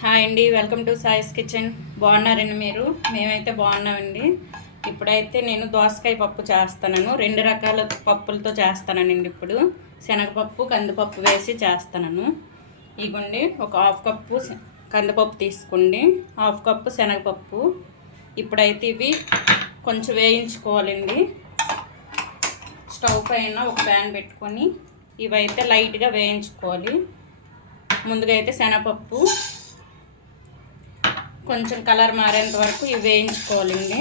Hi అండి, welcome to సాయిస్ kitchen. బాగున్నారండి మీరు? మేమైతే బాగున్నామండి. ఇప్పుడైతే నేను దోసకాయ పప్పు చేస్తాను. 2 రకాల పప్పులతో చేస్తానండి. ఇప్పుడు శనగపప్పు, కందిపప్పు వేసి చేస్తాను. ఇగోండి, ఒక హాఫ్ కప్పు కందిపప్పు తీసుకోండి, హాఫ్ కప్పు శనగపప్పు. ఇప్పుడైతే ఇవి కొంచెం వేయించుకోవాలండి. స్టవ్ పైన ఒక ప్యాన్ పెట్టుకొని ఇవైతే లైట్గా వేయించుకోవాలి. ముందుగా అయితే శనగపప్పు కొంచెం కలర్ మారేంత వరకు ఇవి వేయించుకోవాలండి.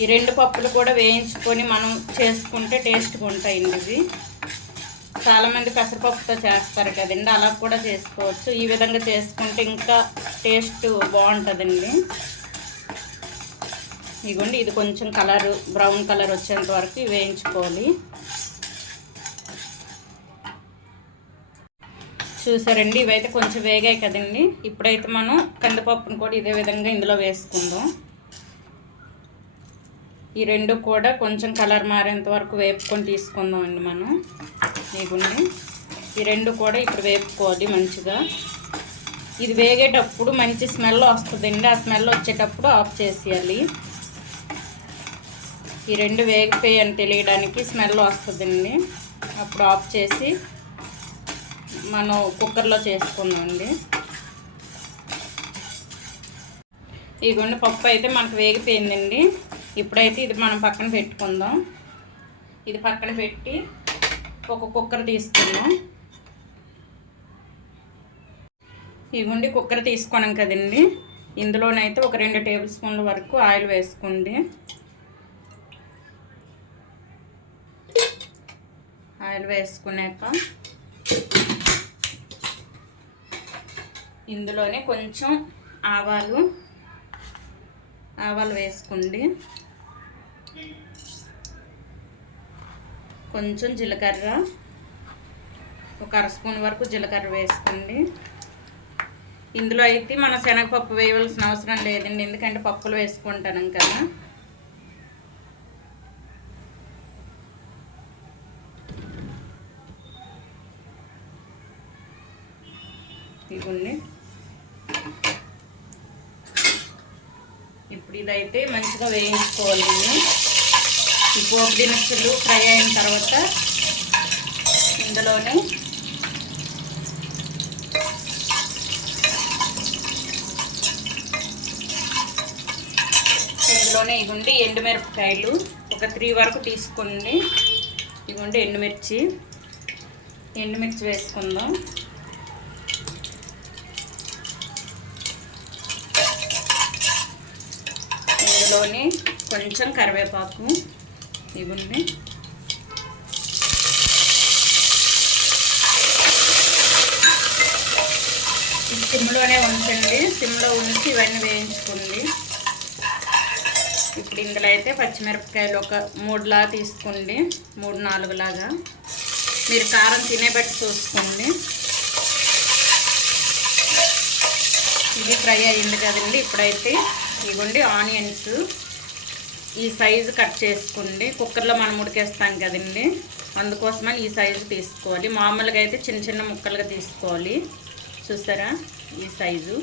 ఈ 2 పప్పులు కూడా వేయించుకొని మనం చేసుకుంటే టేస్ట్గా ఉంటాయండి. ఇవి చాలామంది పెసరపప్పుతో చేస్తారు కదండి, అలా కూడా చేసుకోవచ్చు. ఈ విధంగా చేసుకుంటే ఇంకా టేస్ట్ బాగుంటుందండి. ఇదిగోండి, ఇది కొంచెం బ్రౌన్ కలర్ వచ్చేంత వరకు వేయించుకోవాలి. చూసారండి, ఇవైతే కొంచెం వేగాయి కదండి. ఇప్పుడైతే మనం కందిపప్పును కూడా ఇదే విధంగా ఇందులో వేసుకుందాం. ఈ 2 కూడా కొంచెం కలర్ మారేంత వరకు వేపుకొని తీసుకుందాం అండి మనం. ఇదిగోండి, ఈ 2 కూడా ఇప్పుడు వేపుకోవాలి మంచిగా. ఇది వేగేటప్పుడు మంచి స్మెల్ వస్తుందండి. ఆ స్మెల్ వచ్చేటప్పుడు ఆఫ్ చేసేయాలి. ఈ 2 వేగిపోయాయని తెలియడానికి స్మెల్ వస్తుందండి. అప్పుడు ఆఫ్ చేసి మనం కుక్కర్లో చేసుకుందామండి. ఇదిగోండి, పప్పు అయితే మనకు వేగిపోయిందండి. ఇప్పుడైతే ఇది మనం పక్కన పెట్టుకుందాం. ఇది పక్కన పెట్టి ఒక కుక్కర్ తీసుకుందాం. ఇదిగోండి, కుక్కర్ తీసుకున్నాం కదండి. ఇందులోనైతే ఒక 2 టేబుల్ స్పూన్ల వరకు ఆయిల్ వేసుకోండి. ఆయిల్ వేసుకున్నాక ఇందులోనే కొంచెం ఆవాలు వేసుకోండి. కొంచెం జీలకర్ర, ఒక 1/2 స్పూన్ వరకు జీలకర్ర వేసుకోండి. ఇందులో అయితే మనం శనగపప్పు వేయవలసిన అవసరం లేదండి, ఎందుకంటే పప్పులు వేసుకుంటాను కదా. ఇదిగోండి, ఇప్పుడు ఇదైతే మంచిగా వేయించుకోవాలి. ఈ పోపు దినుసులు ఫ్రై అయిన తర్వాత ఇందులోనే ఇదిగోండి ఎండుమిరపకాయలు ఒక 3 వరకు తీసుకోండి. ఇదిగోండి ఎండుమిర్చి వేసుకుందాం. ఇందులోనే కొంచెం కరివేపాకు. ఇవ్వండి, సిమ్లోనే ఉంచండి. సిమ్లో ఉంచి ఇవన్నీ వేయించుకోండి. ఇప్పుడు ఇందులో అయితే పచ్చిమిరపకాయలు ఒక 3 లాగా తీసుకోండి, 3-4 లాగా. మీరు కారం తినే బట్టి చూసుకోండి. ఇది ఫ్రై అయ్యింది కదండి. ఇప్పుడైతే ఇవ్వండి ఆనియన్స్ ఈ సైజు కట్ చేసుకోండి. కుక్కర్లో మనం ఉడికేస్తాం కదండి, అందుకోసమని ఈ సైజు తీసుకోవాలి. మామూలుగా అయితే చిన్న చిన్న ముక్కలుగా తీసుకోవాలి. చూసారా, ఈ సైజు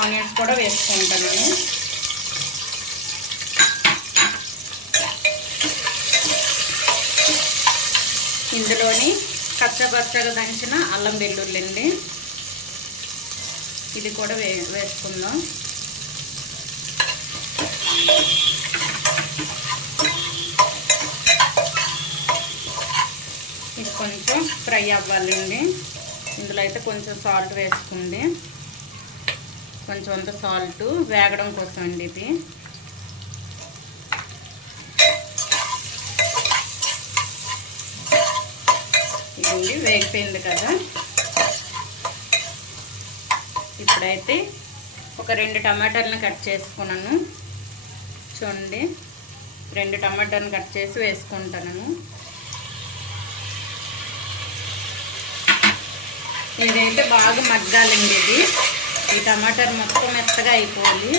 ఆనియన్స్ కూడా వేసుకుంటాను నేను. ఇందులోని కచ్చపచ్చగా దంచిన అల్లం వెల్లుల్లి, ఇది కూడా వేసుకుందాం. ఇది కొంచెం ఫ్రై అవ్వాలండి. ఇందులో అయితే కొంచెం సాల్ట్ వేసుకోండి, కొంచెం అంత సాల్ట్ వేగడం కోసం అండి. ఇది ఇది వేగిపోయింది కదా. ఇప్పుడైతే ఒక 2 టమాటాలను కట్ చేసుకున్నాను. చూడండి, 2 టమాటాలను కట్ చేసి వేసుకుంటాను. ఇదైతే బాగా మగ్గాలండి. ఈ టమాటాలు మొత్తం మెత్తగా అయిపోవాలి.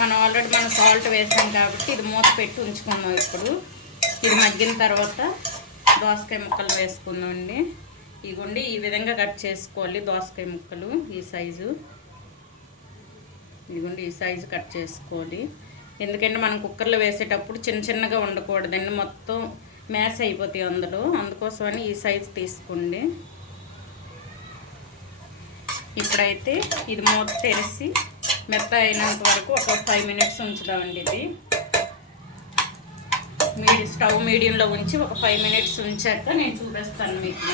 మనం ఆల్రెడీ సాల్ట్ వేసాం కాబట్టి ఇది మూత పెట్టి ఉంచుకుందాం. ఇప్పుడు ఇది మగ్గిన తర్వాత దోసకాయ ముక్కలు వేసుకుందామండి. ఇగోండి ఈ విధంగా కట్ చేసుకోవాలి దోసకాయ ముక్కలు ఈ సైజు. ఇదిగోండి ఈ సైజు కట్ చేసుకోవాలి. ఎందుకంటే మనం కుక్కర్లో వేసేటప్పుడు చిన్న చిన్నగా ఉండకూడదండి, మొత్తం మ్యాష్ అయిపోతాయి అందులో. అందుకోసమని ఈ సైజు తీసుకోండి. ఇప్పుడైతే ఇది మూత తెరిచి మెత్త అయినంత వరకు ఒక 5 మినిట్స్ ఉంచుదామండి. ఇది స్టవ్ మీడియంలో ఉంచి ఒక 5 మినిట్స్ ఉంచాక నేను చూపిస్తాను మీకు.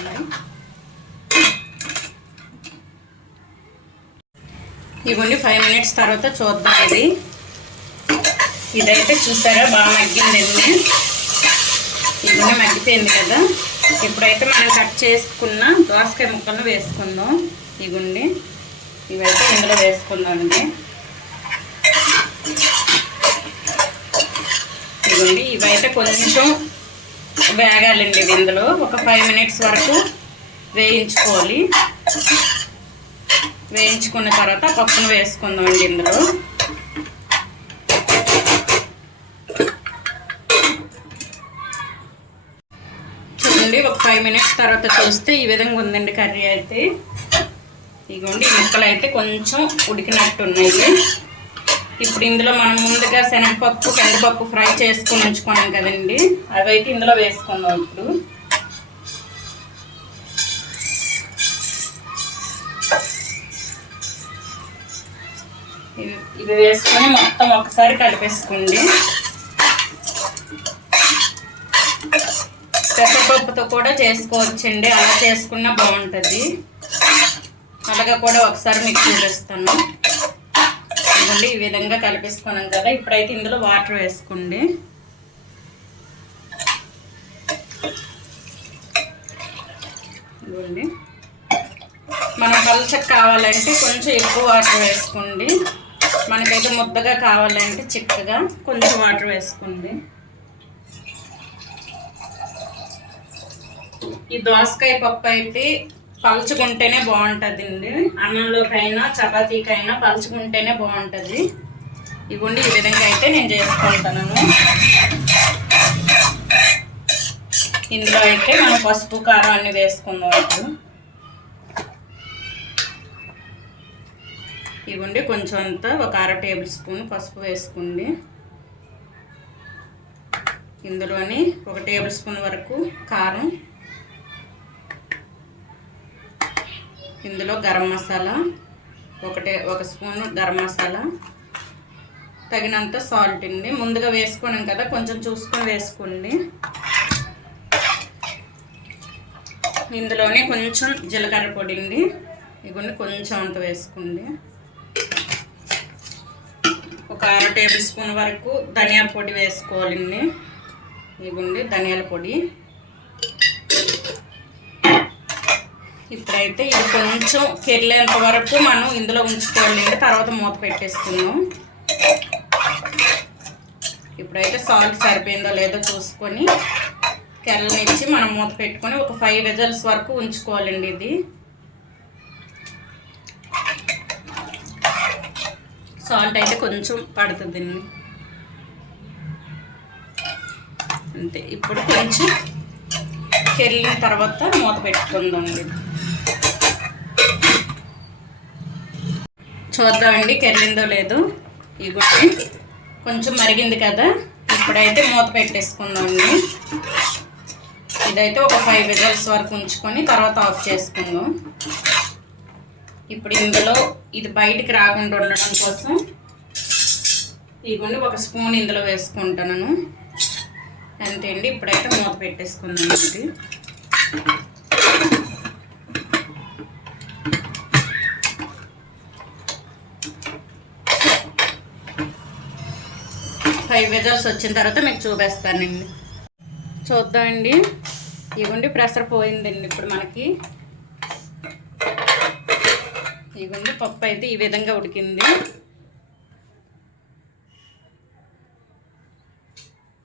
ఇవన్నీ 5 మినిట్స్ తర్వాత చూద్దాం. ఇదైతే చూసారా బాగా మగ్గిందండి. ఇవన్నీ మగ్గిపోయింది కదా. ఇప్పుడైతే మనం కట్ చేసుకున్న దోసకాయ ముక్కలను వేసుకుందాం. ఇవ్వండి ఇవైతే ఇందులో వేసుకుందామండి. ఇవ్వండి ఇవైతే కొంచెం వేగాలండి. ఇది ఇందులో ఒక 5 మినిట్స్ వరకు వేయించుకోవాలి. వేయించుకున్న తర్వాత పప్పును వేసుకుందామండి ఇందులో. చూడండి ఒక 5 మినిట్స్ తర్వాత చూస్తే ఈ విధంగా ఉందండి కర్రీ అయితే. ఇదిగోండి ఈ ముక్కలు అయితే కొంచెం ఉడికినట్టు ఉన్నాయి. ఇప్పుడు ఇందులో మనం ముందుగా శనగపప్పు కందిపప్పు ఫ్రై చేసుకుని ఉంచుకున్నాం కదండి, అవైతే ఇందులో వేసుకుందాం. ఇప్పుడు ఇవి వేసుకొని మొత్తం ఒకసారి కలిపేసుకోండి. పెసరపప్పుతో కూడా చేసుకోవచ్చండి, అలా చేసుకున్నా బాగుంటుంది. అలాగా కూడా ఒకసారి మీకు చూపిస్తాను. ఇవ్వండి ఈ విధంగా కలిపేసుకున్నాం కదా. ఇప్పుడైతే ఇందులో వాటర్ వేసుకోండి. ఇవ్వండి మనం పలుచగా కావాలంటే కొంచెం ఎక్కువ వాటర్ వేసుకోండి. మనకైతే ముద్దగా కావాలంటే చిక్కగా కొంచెం వాటర్ వేసుకోండి. ఈ దోసకాయ పప్పు అయితే పలుచుకుంటేనే బాగుంటుందండి. అన్నంలోకైనా చపాతీకైనా పలుచుకుంటేనే బాగుంటుంది. ఇవ్వండి ఈ విధంగా అయితే నేను చేసుకుంటాను. ఇందులో అయితే మనం పసుపు కారం అన్నీ వేసుకుందాం. ఇప్పుడు ఇవ్వండి కొంచెం అంతా ఒక 1/2 టేబుల్ స్పూన్ పసుపు వేసుకోండి. ఇందులోని 1 టేబుల్ స్పూన్ వరకు కారం, ఇందులో గరం మసాలా 1 స్పూన్ గరం మసాలా, తగినంత సాల్ట్ అండి. ముందుగా వేసుకున్నాం కదా, కొంచెం చూసుకొని వేసుకోండి. ఇందులోనే కొంచెం జీలకర్ర పొడి అండి, ఇవన్నీ కొంచెం అంత వేసుకోండి. ఒక 1/2 టేబుల్ స్పూన్ వరకు ధనియాల పొడి వేసుకోవాలండి. ఇవ్వండి ధనియాల పొడి. ఇప్పుడైతే ఇది కొంచెం కెర్లేంత వరకు మనం ఇందులో ఉంచుకోవాలండి, తర్వాత మూత పెట్టేసుకుందాం. ఇప్పుడైతే సాల్ట్ సరిపోయిందో లేదో చూసుకొని కెరలనిచ్చి మనం మూత పెట్టుకొని ఒక 5 విజిల్స్ వరకు ఉంచుకోవాలండి. ఇది సాల్ట్ అయితే కొంచెం పడుతుందండి అంతే. ఇప్పుడు కొంచెం కెరిలిన తర్వాత మూత పెట్టుకుందామండి. చూద్దామండి కెరిలిందో లేదో. ఈ గుడ్డి కొంచెం మరిగింది కదా, ఇప్పుడైతే మూత పెట్టేసుకుందామండి. ఇదైతే ఒక 5 విజిల్స్ వరకు ఉంచుకొని తర్వాత ఆఫ్ చేసుకుందాం. ఇప్పుడు ఇందులో ఇది బయటికి రాకుండా ఉండడం కోసం ఇదిగోండి 1 స్పూన్ ఇందులో వేసుకుంటాను అంతే అండి. ఇప్పుడైతే మూత పెట్టేసుకుందాం. ఇది 5 విజిల్స్ వచ్చిన తర్వాత మీకు చూపిస్తానండి. చూద్దామండి. ఇవ్వండి ప్రెషర్ పోయిందండి. ఇప్పుడు మనకి ఇవ్వండి పప్పు అయితే ఈ విధంగా ఉడికింది.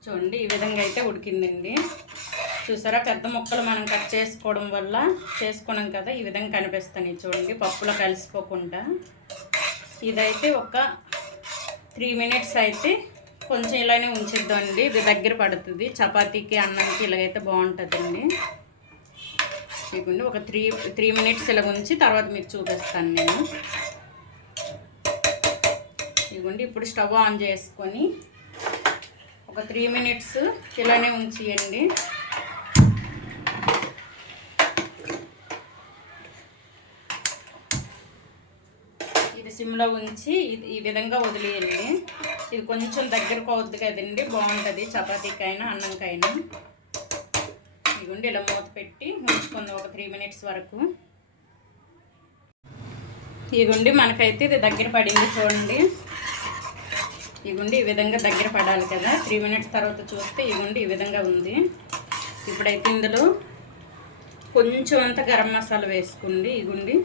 చూడండి ఈ విధంగా అయితే ఉడికిందండి. చూసారా, పెద్ద ముక్కలు మనం కట్ చేసుకోవడం వల్ల చేసుకున్నాం కదా, ఈ విధంగా కనిపిస్తాయి. చూడండి పప్పులో కలిసిపోకుండా. ఇదైతే ఒక 3 మినిట్స్ అయితే కొంచెం ఇలానే ఉంచిద్దామండి. ఇది దగ్గర పడుతుంది. చపాతీకి అన్నంకి ఇలాగైతే బాగుంటుందండి. ఇవ్వండి ఒక త్రీ మినిట్స్ ఇలా ఉంచి తర్వాత మీకు చూపిస్తాను నేను. ఇవ్వండి ఇప్పుడు స్టవ్ ఆన్ చేసుకొని ఒక 3 మినిట్స్ ఇలానే ఉంచియండి. ఇది సిమ్లో ఉంచి ఈ విధంగా వదిలేయండి. ఇది కొంచెం దగ్గరకు అవుద్ది కదండి, బాగుంటుంది చపాతీకైనా అన్నంకైనా. ఇదిగోండి ఇలా మూత పెట్టి ఉంచుకుందాం ఒక 3 మినిట్స్ వరకు. ఇదిగోండి మనకైతే ఇది దగ్గర పడింది చూడండి. ఇదిగోండి ఈ విధంగా దగ్గర పడాలి కదా. 3 మినిట్స్ తర్వాత చూస్తే ఇదిగోండి ఈ విధంగా ఉంది. ఇప్పుడైతే ఇందులో కొంచెం అంత గరం మసాలా వేసుకోండి. ఇదిగోండి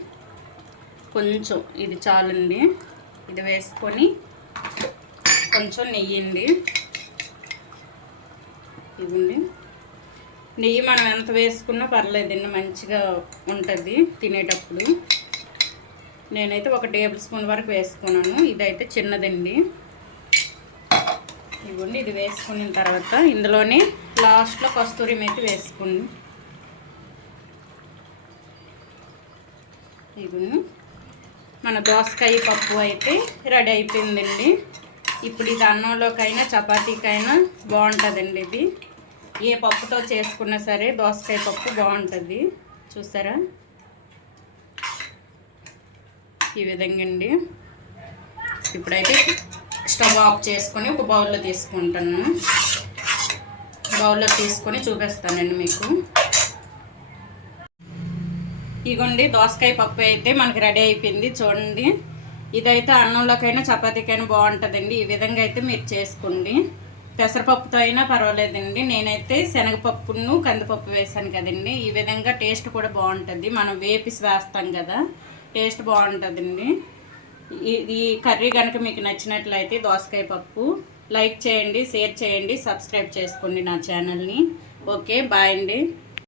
కొంచెం, ఇది చాలండి. ఇది వేసుకొని కొంచెం నెయ్యి అండి. ఇదిగోండి నెయ్యి మనం ఎంత వేసుకున్నా పర్లేదండి, మంచిగా ఉంటుంది తినేటప్పుడు. నేనైతే 1 టేబుల్ స్పూన్ వరకు వేసుకున్నాను. ఇదైతే చిన్నదండి. ఇదిగోండి ఇది వేసుకున్న తర్వాత ఇందులోనే లాస్ట్లో కస్తూరి మేతి వేసుకోండి. ఇదిగోండి మన దోసకాయ పప్పు అయితే రెడీ అయిపోయిందండి. ఇప్పుడు ఇది అన్నంలోకైనా చపాతీకైనా బాగుంటుందండి. ఇది ఏ పప్పుతో చేసుకున్నా సరే దోసకాయ పప్పు బాగుంటుంది. చూసారా ఈ విధంగా అండి. ఇప్పుడైతే స్టవ్ ఆఫ్ చేసుకొని ఒక బౌల్లో తీసుకుంటాను. బౌల్లో తీసుకొని చూపిస్తానండి మీకు. ఇగోండి దోసకాయ పప్పు అయితే మనకి రెడీ అయిపోయింది చూడండి. ఇదైతే అన్నంలోకైనా చపాతీకైనా బాగుంటుందండి. ఈ విధంగా అయితే మీరు చేసుకోండి. పెసరపప్పుతో అయినా పర్వాలేదండి. నేనైతే శనగపప్పును కందిపప్పు వేసాను కదండి. ఈ విధంగా టేస్ట్ కూడా బాగుంటుంది. మనం వేపిసి వేస్తాం కదా, టేస్ట్ బాగుంటుందండి. ఈ కర్రీ కనుక మీకు నచ్చినట్లయితే దోసకాయ పప్పు లైక్ చేయండి, షేర్ చేయండి, సబ్స్క్రైబ్ చేసుకోండి నా ఛానల్ని. ఓకే బాయ్ అండి.